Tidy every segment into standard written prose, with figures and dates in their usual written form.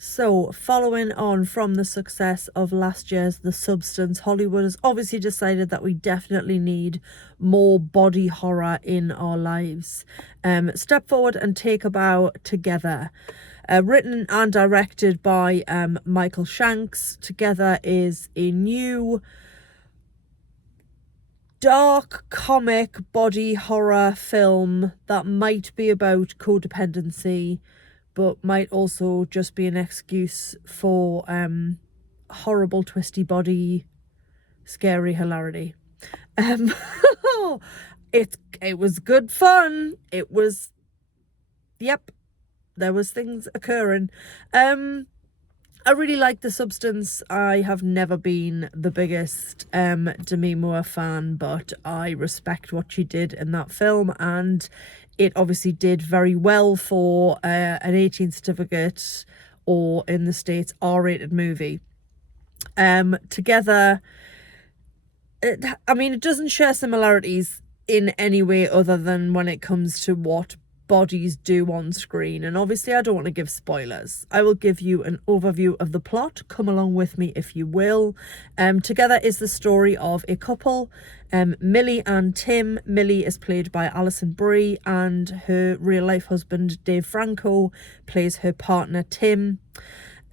So, following on from the success of last year's The Substance, Hollywood has obviously decided that we definitely need more body horror in our lives. Step forward and take a bow together. Written and directed by Michael Shanks. Together is a new dark comic body horror film that might be about codependency, but might also just be an excuse for horrible twisty body scary hilarity. um it was good fun. It was, yep, there was things occurring. I really like The Substance. I have never been the biggest Demi Moore fan, but I respect what she did in that film, and it obviously did very well for an 18 certificate, or in the States, R-rated movie. Together, it doesn't share similarities in any way other than when it comes to what bodies do on screen, and obviously I don't want to give spoilers. I will give you an overview of the plot. Come along with me if you will. Together is the story of a couple, Millie and Tim. Millie is played by Alison Brie, and her real life husband Dave Franco plays her partner Tim.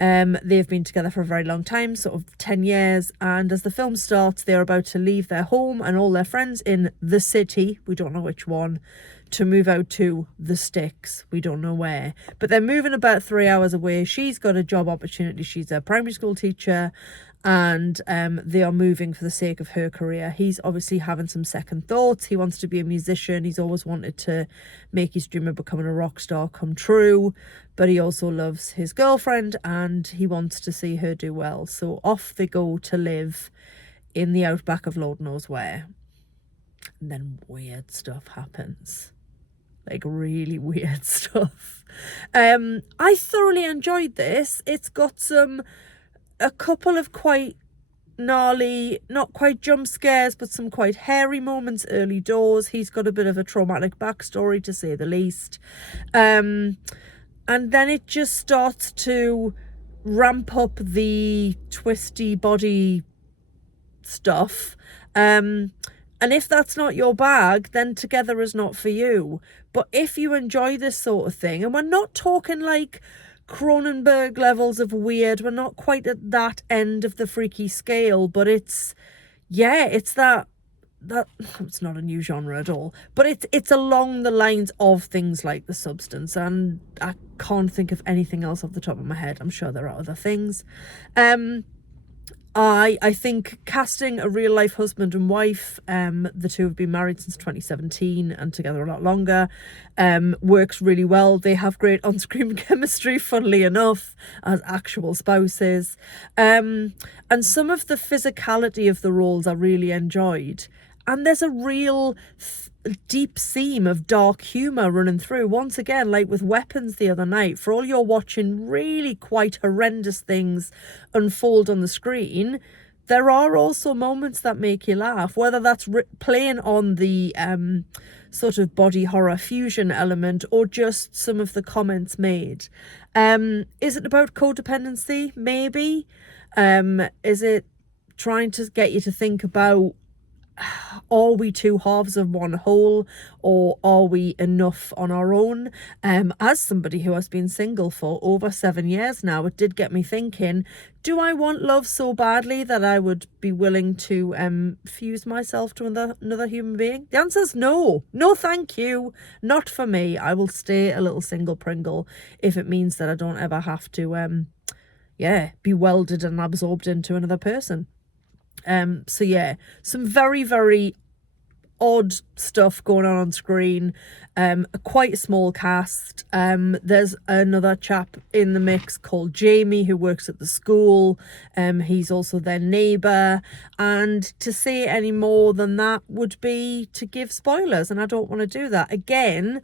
They've been together for a very long time, sort of 10 years, and as the film starts, they're about to leave their home and all their friends in the city, we don't know which one, to move out to the sticks, we don't know where, but they're moving about 3 hours away. She's got a job opportunity, she's a primary school teacher, and they are moving for the sake of her career. He's obviously having some second thoughts. He wants to be a musician. He's always wanted to make his dream of becoming a rock star come true, but he also loves his girlfriend and he wants to see her do well. So off they go to live in the outback of Lord knows where. And then weird stuff happens. Like really weird stuff. I thoroughly enjoyed this. It's got a couple of quite gnarly, not quite jump scares, but some quite hairy moments early doors. He's got a bit of a traumatic backstory, to say the least. And then it just starts to ramp up the twisty body stuff. And if that's not your bag, then Together is not for you. But if you enjoy this sort of thing, and we're not talking like Cronenberg levels of weird, we're not quite at that end of the freaky scale, but it's that it's not a new genre at all, but it's along the lines of things like The Substance, and I can't think of anything else off the top of my head. I'm sure there are other things. I think casting a real life husband and wife, the two have been married since 2017 and together a lot longer, works really well. They have great on-screen chemistry, funnily enough, as actual spouses. And some of the physicality of the roles I really enjoyed. And there's a real deep seam of dark humour running through. Once again, like with Weapons the other night, for all you're watching really quite horrendous things unfold on the screen, there are also moments that make you laugh, whether that's playing on the sort of body horror fusion element or just some of the comments made. Is it about codependency? Maybe. Is it trying to get you to think about, are we two halves of one whole, or are we enough on our own? As somebody who has been single for over 7 years now, it did get me thinking, do I want love so badly that I would be willing to fuse myself to another human being? The answer is no. No, thank you. Not for me. I will stay a little single Pringle if it means that I don't ever have to be welded and absorbed into another person. So yeah, some very, very odd stuff going on screen. Quite a small cast. There's another chap in the mix called Jamie who works at the school. He's also their neighbour. And to say any more than that would be to give spoilers, and I don't want to do that. Again,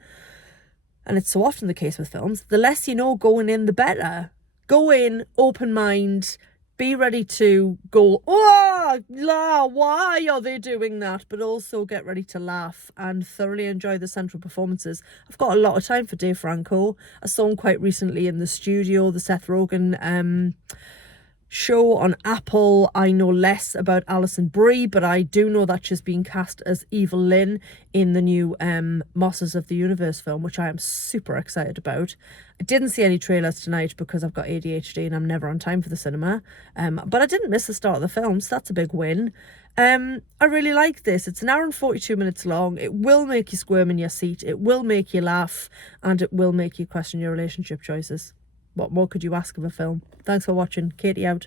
and it's so often the case with films, the less you know going in, the better. Go in, open mind, be ready to go, oh, la, why are they doing that? But also get ready to laugh and thoroughly enjoy the central performances. I've got a lot of time for Dave Franco. I saw him quite recently in the studio, the Seth Rogen show on Apple. I know less about Alison Brie, but I do know that she's being cast as Evil Lynn in the new Masters of the Universe film, which I am super excited about. I didn't see any trailers tonight because I've got ADHD and I'm never on time for the cinema. But I didn't miss the start of the film, so that's a big win. I really like this. It's an hour and 42 minutes long. It will make you squirm in your seat. It will make you laugh, and it will make you question your relationship choices. What more could you ask of a film? Thanks for watching. Katie out.